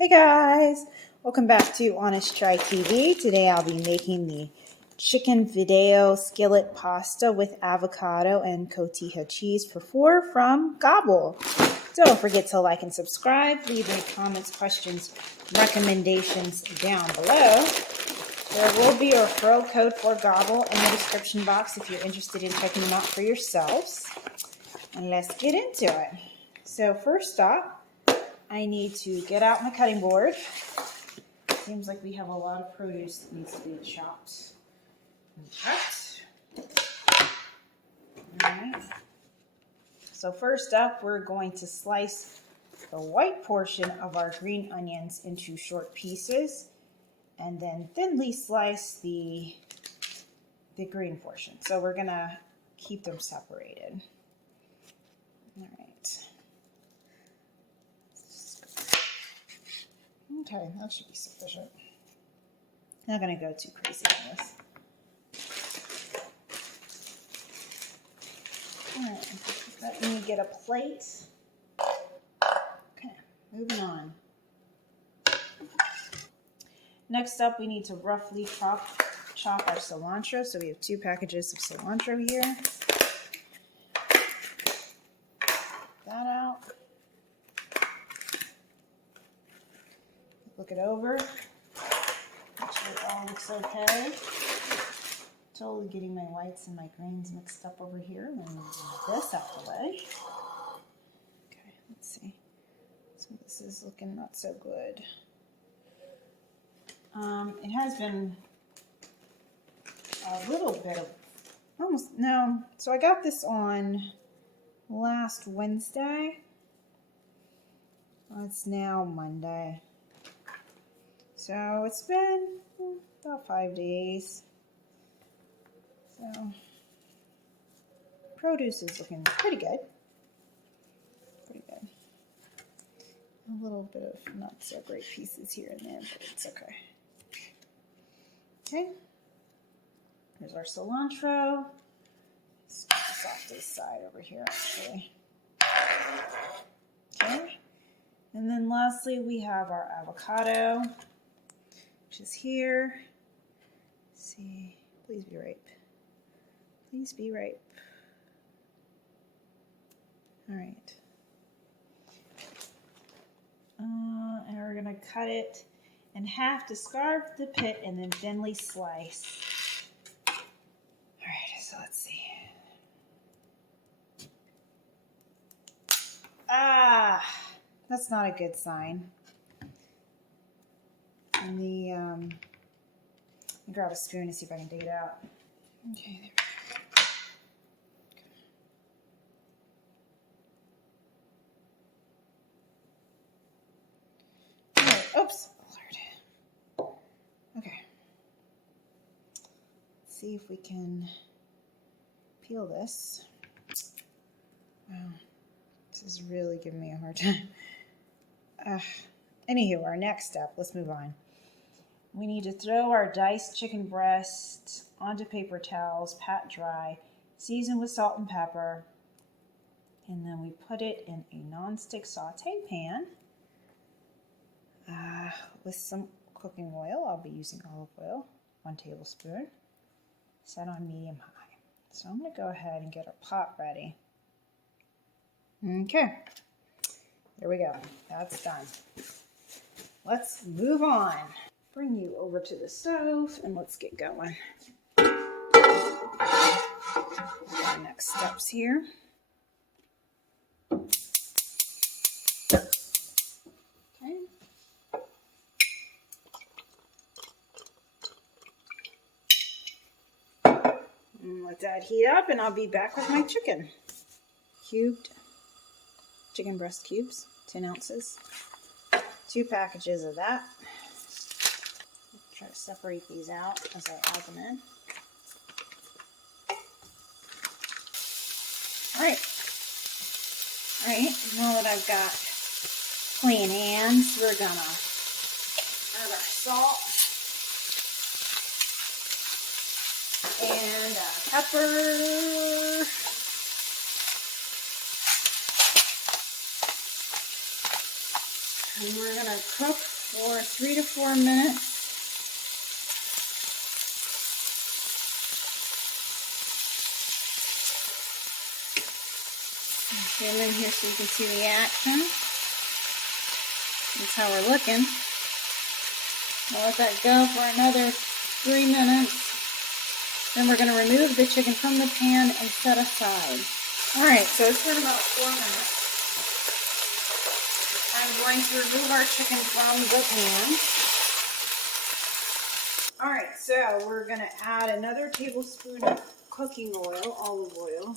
Hey guys, welcome back to Honest Try TV. Today I'll be making the Chicken Fideo Skillet Pasta with avocado and cotija cheese for 4 from Gobble. Don't forget to like and subscribe. Leave any comments, questions, recommendations down below. There will be a referral code for Gobble in the description box if you're interested in checking them out for yourselves. And let's get into it. So first off, I need to get out my cutting board. Seems like we have a lot of produce that needs to be chopped and cut. All right. So first up, we're going to slice the white portion of our green onions into short pieces and then thinly slice the green portion. So we're gonna keep them separated. All right. Okay, that should be sufficient. Not going to go too crazy on this. All right, let me get a plate. Okay, moving on. Next up, we need to roughly chop our cilantro. So we have 2 packages of cilantro here. That out. Look it over. Make sure it all looks okay. Totally getting my whites and my greens mixed up over here. I'm going to move this out the way. Okay, let's see. So this is looking not so good. It has been a little bit of almost no. So I got this on last Wednesday. It's now Monday. So it's been about 5 days. So produce is looking pretty good. Pretty good. A little bit of not so great pieces here and there, but it's okay. Okay. Here's our cilantro. Let's get this off to the side over here, actually. Okay. And then lastly, we have our avocado, which is here. Let's see, please be ripe. Please be ripe. All right. And we're gonna cut it in half, discard the pit, and then thinly slice. All right, so let's see. That's not a good sign. And the, let me grab a spoon and see if I can dig it out. Okay, there we go. Okay. All right, oops, Lord. Okay. Let's see if we can peel this. Wow, this is really giving me a hard time. Anywho, our next step, let's move on. We need to throw our diced chicken breast onto paper towels, pat dry, season with salt and pepper, and then we put it in a non-stick saute pan with some cooking oil. I'll be using olive oil, 1 tablespoon, set on medium-high. So I'm going to go ahead and get our pot ready. Okay, there we go. That's done. Let's move on. Bring you over to the stove and let's get going. Our next steps here. Okay. And let that heat up and I'll be back with my chicken. Cubed chicken breast cubes, 10 ounces. 2 packages of that. Try to separate these out as I add them in. Alright, now that I've got clean hands, we're gonna add our salt and pepper. And we're going to cook for 3 to 4 minutes. Zoom in here so you can see the action. That's how we're looking. I'll let that go for another 3 minutes. Then we're going to remove the chicken from the pan and set aside. Alright, so it's been about 4 minutes. I'm going to remove our chicken from the pan. Alright, so we're going to add another tablespoon of cooking oil, olive oil.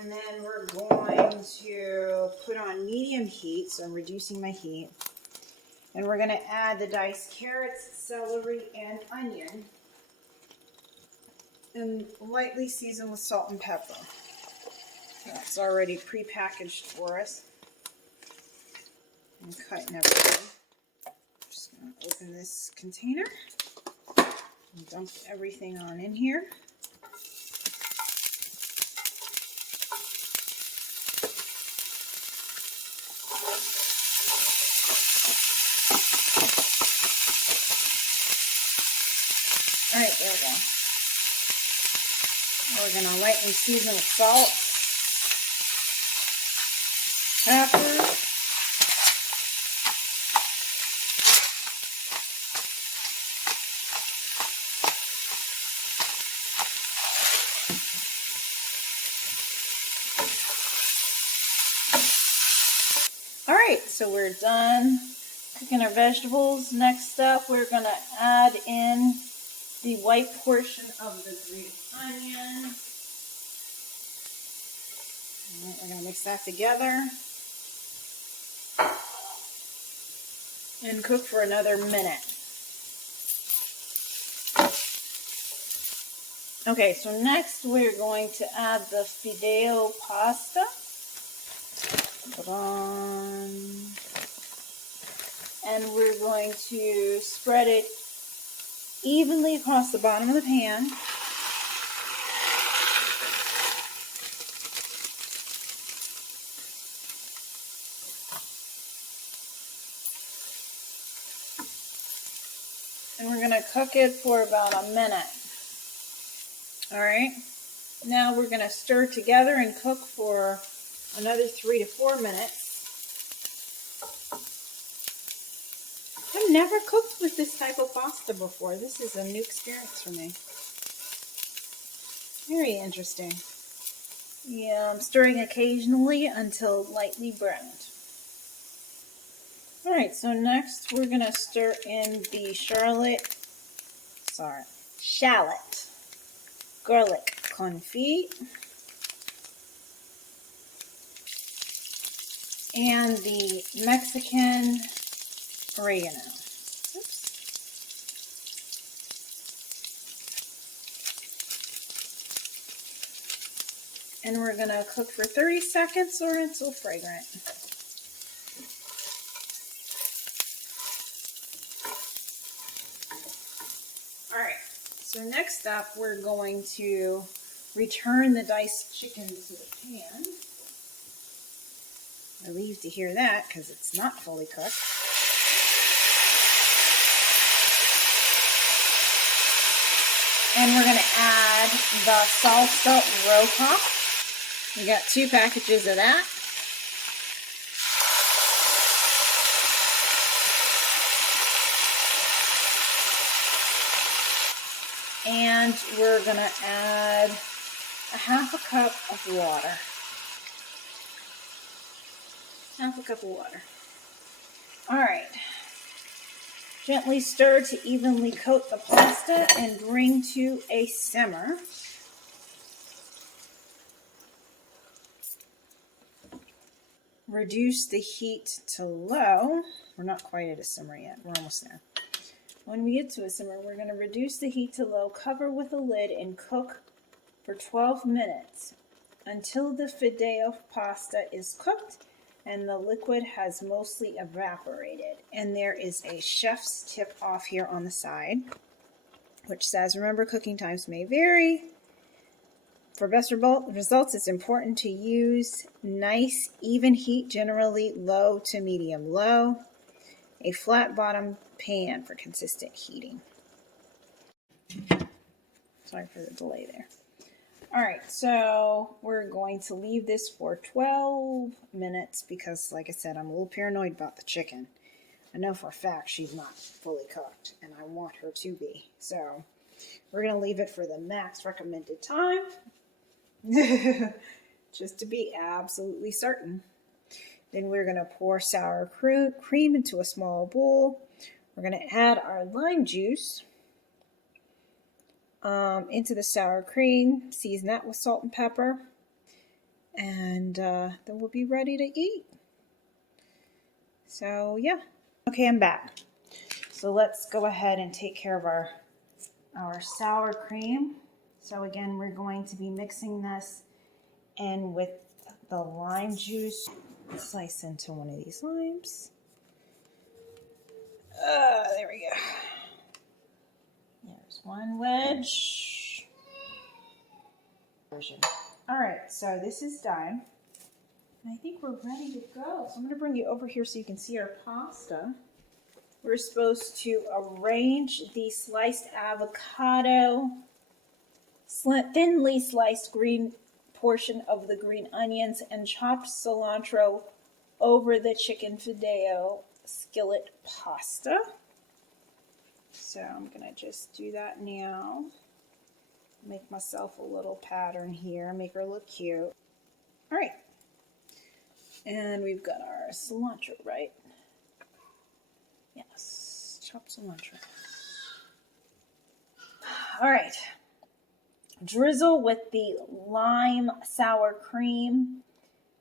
And then we're going to put on medium heat, so I'm reducing my heat. And we're going to add the diced carrots, celery, and onion. And lightly season with salt and pepper. That's already pre-packaged for us. And cut and everything. Just going to open this container and dump everything on in here. Alright, there we go. We're going to lightly season with salt, pepper, alright, so we're done cooking our vegetables. Next up, we're going to add in the white portion of the green onion. Right, we're going to mix that together and cook for another minute. Okay, so next we're going to add the Fideo pasta. Put it on. And we're going to spread it evenly across the bottom of the pan. And we're going to cook it for about a minute. Alright, now we're going to stir together and cook for another 3 to 4 minutes. I've never cooked with this type of pasta before. This is a new experience for me. Very interesting. Yeah, I'm stirring occasionally until lightly browned. Alright, so next we're going to stir in the shallot garlic confit and the Mexican oregano. Oops. And we're going to cook for 30 seconds or until fragrant. Alright, so next up we're going to return the diced chicken to the pan. Relieved to hear that because it's not fully cooked. And we're going to add the salsa roja. We got 2 packages of that. And we're going to add a half a cup of water. Half a cup of water. Alright. Gently stir to evenly coat the pasta and bring to a simmer. Reduce the heat to low. We're not quite at a simmer yet. We're almost there. When we get to a simmer, we're going to reduce the heat to low, cover with a lid, and cook for 12 minutes until the Fideo pasta is cooked and the liquid has mostly evaporated. And there is a chef's tip off here on the side, which says, remember, cooking times may vary. For best results, it's important to use nice, even heat, generally low to medium low. A flat bottom pan for consistent heating. Sorry for the delay there. All right, so we're going to leave this for 12 minutes because, like I said, I'm a little paranoid about the chicken. I know for a fact she's not fully cooked, and I want her to be. So we're going to leave it for the max recommended time, just to be absolutely certain. Then we're going to pour sour cream into a small bowl. We're going to add our lime juice into the sour cream, season that with salt and pepper, and then we'll be ready to eat. So yeah. Okay, I'm back. So let's go ahead and take care of our sour cream. So again, we're going to be mixing this in with the lime juice. Slice into one of these limes. There we go. There's one wedge. All right, so this is done. I think we're ready to go. So I'm going to bring you over here so you can see our pasta. We're supposed to arrange the sliced avocado, thinly sliced green portion of the green onions, and chopped cilantro over the Chicken Fideo Skillet Pasta. So I'm going to just do that now. Make myself a little pattern here, make her look cute. All right. And we've got our cilantro, right? Yes, chopped cilantro. All right. Drizzle with the lime sour cream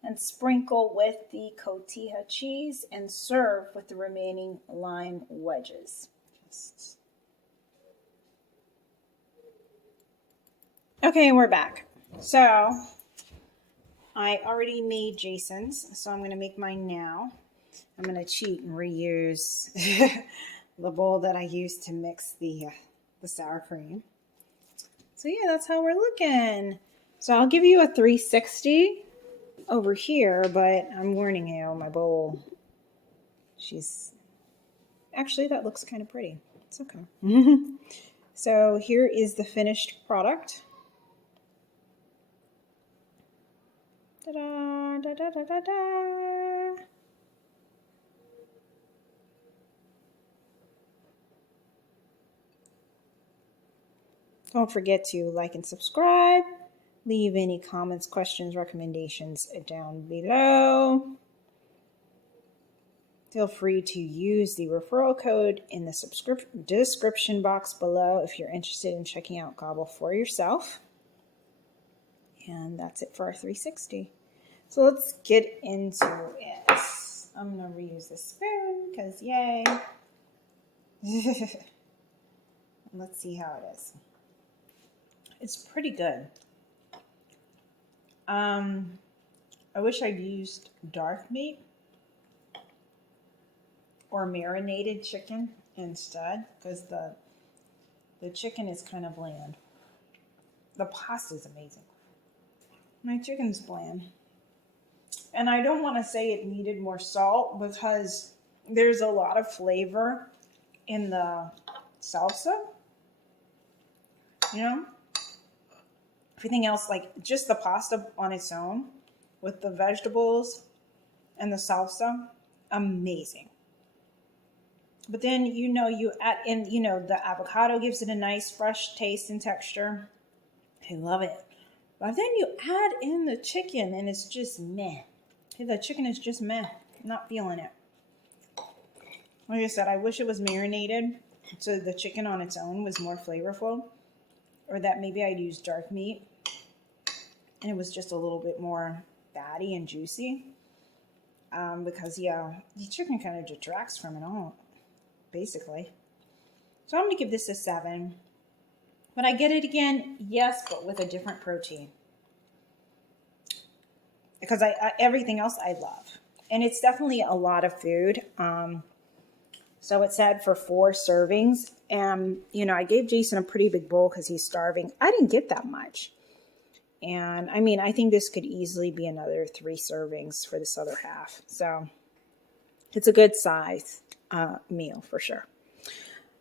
and sprinkle with the cotija cheese and serve with the remaining lime wedges. Okay, we're back. So I already made Jason's, so I'm going to make mine now. I'm going to cheat and reuse the bowl that I used to mix the sour cream. So yeah, that's how we're looking. So I'll give you a 360 over here, but I'm warning you, my bowl, actually that looks kind of pretty. It's okay. So here is the finished product. Da-da, da-da-da-da-da. Don't forget to like and subscribe. Leave any comments, questions, recommendations down below. Feel free to use the referral code in the description box below if you're interested in checking out Gobble for yourself. And that's it for our 360. So let's get into it. I'm going to reuse this spoon because yay. Let's see how it is. It's pretty good. I wish I'd used dark meat or marinated chicken instead because the chicken is kind of bland. The pasta is amazing. My chicken's bland. And I don't want to say it needed more salt because there's a lot of flavor in the salsa. You know? Everything else, like just the pasta on its own with the vegetables and the salsa, amazing. But then, you add in, the avocado gives it a nice fresh taste and texture. I love it. But then you add in the chicken and it's just meh. The chicken is just meh. I'm not feeling it. Like I said, I wish it was marinated so the chicken on its own was more flavorful. Or that maybe I'd use dark meat and it was just a little bit more fatty and juicy. Because, yeah, the chicken kind of detracts from it all, basically. So I'm going to give this a 7. Would I get it again? Yes, but with a different protein. Because everything else I love. And it's definitely a lot of food. So it said for 4 servings. And, I gave Jason a pretty big bowl because he's starving. I didn't get that much. And I mean, I think this could easily be another 3 servings for this other half. So it's a good size meal for sure.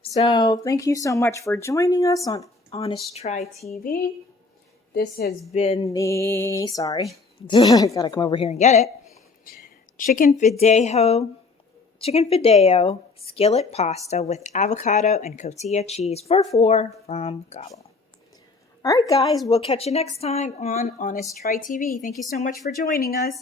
So thank you so much for joining us on Honest Try TV. This has been the, sorry, gotta come over here and get it. Chicken Fideo Skillet Pasta with avocado and cotija cheese for 4 from Gobble. All right, guys, we'll catch you next time on Honest Try TV. Thank you so much for joining us.